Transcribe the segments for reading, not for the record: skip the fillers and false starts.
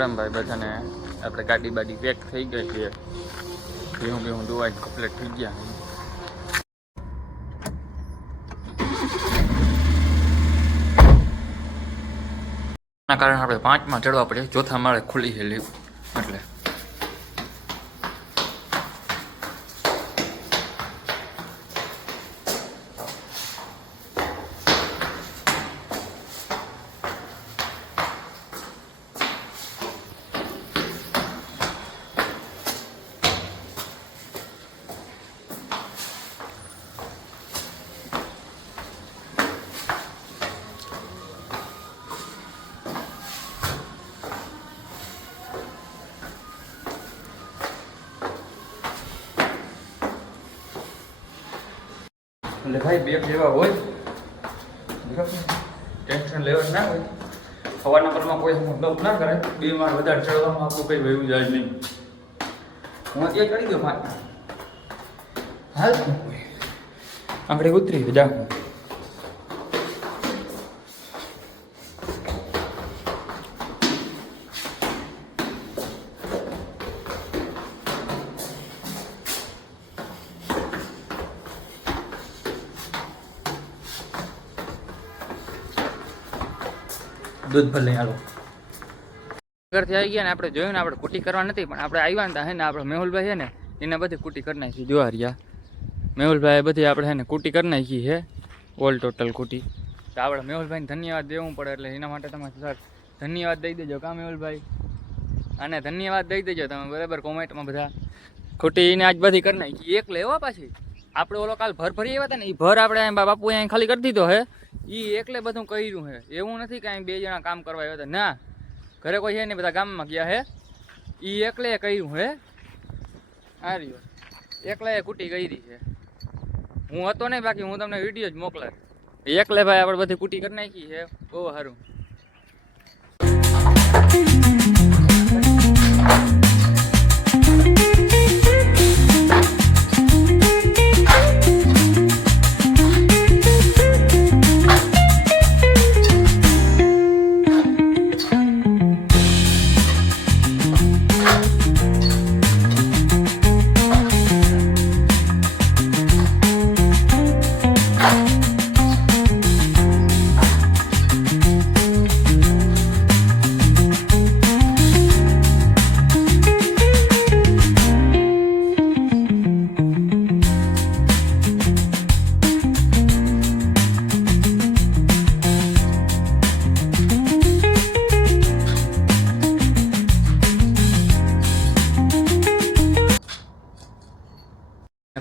રામ ભાઈ બધાને. આપણે ગાડી બાડી પેક થઈ ગઈ છે. ભીહું ધોવાઈ કમ્પ્લીટ થઈ ગયા. એના કારણે આપણે 5માં ચડવા પડે. ચોથા માળે ખુલ્લી છે લીફ્ટ એટલે. એટલે ભાઈ બેગ જેવા હોય ટેન્શન લેવા ના હોય. સવારના પરમાં કોઈ મતલબ ના કરે. 2 માળ વધારે ચડવામાં આપણું કંઈ વયું જાય નહીં. હું ત્યાં ચડી ગયો માથા હાલ આંગળી ઉતરી જા. દૂધ ભર લઈ આવો. ઘરથી આવી ગયા ને આપણે જોયું ને આપણે કુટી કરવા નથી પણ આપણે આવ્યા ને હે ને આપણે મેહુલભાઈ છે ને એને બધી કુટી કરી નાખી. જોવા રહ્યા મેહુલભાઈ બધી આપણે છે ને કુટી કરી નાખી છે. ઓલ ટોટલ કુટી. તો આપણે મેહુલભાઈને ધન્યવાદ દેવું પડે એટલે એના માટે તમે સર ધન્યવાદ દઈ દેજો કા મેહુલભાઈ. અને ધન્યવાદ દઈ દેજો તમે બરાબર કોમેન્ટમાં બધા. કુટી એને આજ બધી કરી નાખી એક લેવા પાછી. આપણે ઓલો કાલ ભર ભરી આવ્યા હતા ને એ ભર આપણે બાપુ અહીંયા ખાલી કરી દીધો હે. એ એકલે બધું કર્યું હે. એવું નથી કે અહીં 2 જણા કામ કરવા આવ્યા હતા ના. ઘરે કોઈ છે નહીં બધા ગામમાં ગયા હે. એ એકલે કર્યું હે. આ રહ્યો એકલે કુટી કરી છે. હું હતો નહીં બાકી હું તમને વિડીયો જ મોકલાય. એકલે ભાઈ આપણે બધી કુટી કરી નાખી છે. બહુ સારું.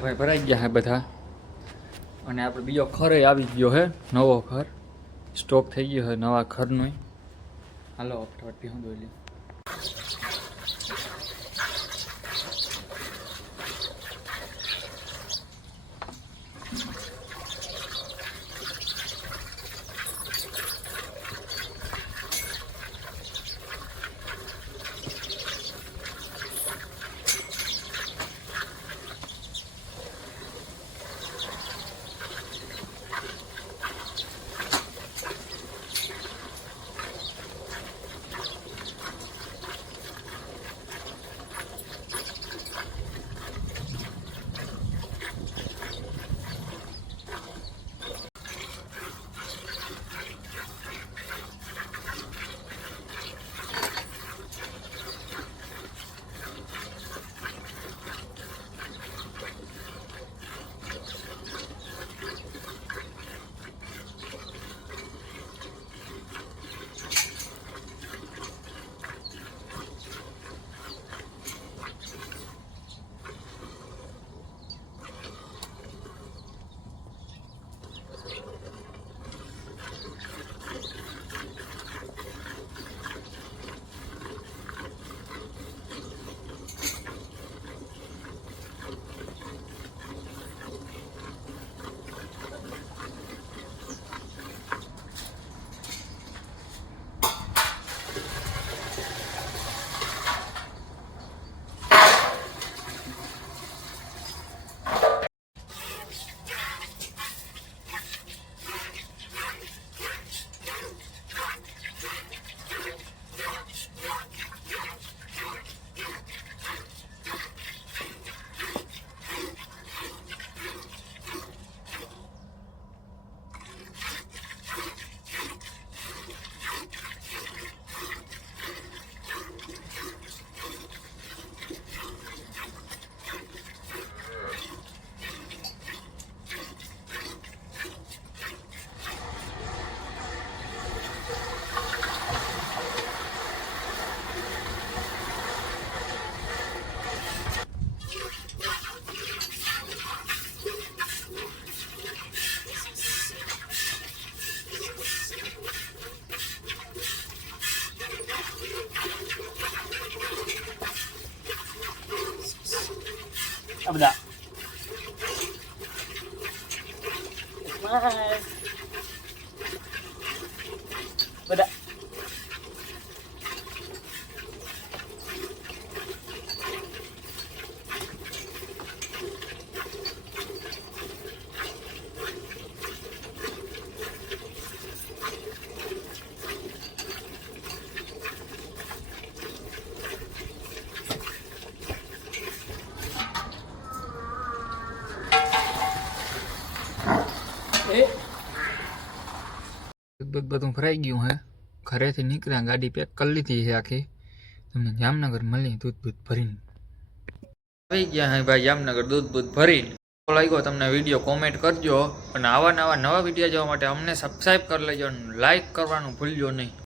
ભાઈ ભરાઈ ગયા હે બધા. અને આપણે બીજો ખર આવી ગયો હે. નવો ખર સ્ટોક થઈ ગયો હે નવા ખરનો. હાલો ફટાફટ હું દોઈ લઈ. આ બધા બધા બધું ભરાઈ ગયું હે ઘરેથી નીકળ્યા ગાડી પેક કરી લીધી છે આખી તમને જામનગર મળી દૂધ ભરીને આવી ગયા હે ભાઈ જામનગર દૂધ ભરીને લાગ્યો તમને વિડીયો કોમેન્ટ કરજો અને આવા નવા વિડીયો જોવા માટે અમને સબસ્ક્રાઈબ કરી લેજો અને લાઈક કરવાનું ભૂલજો નહીં.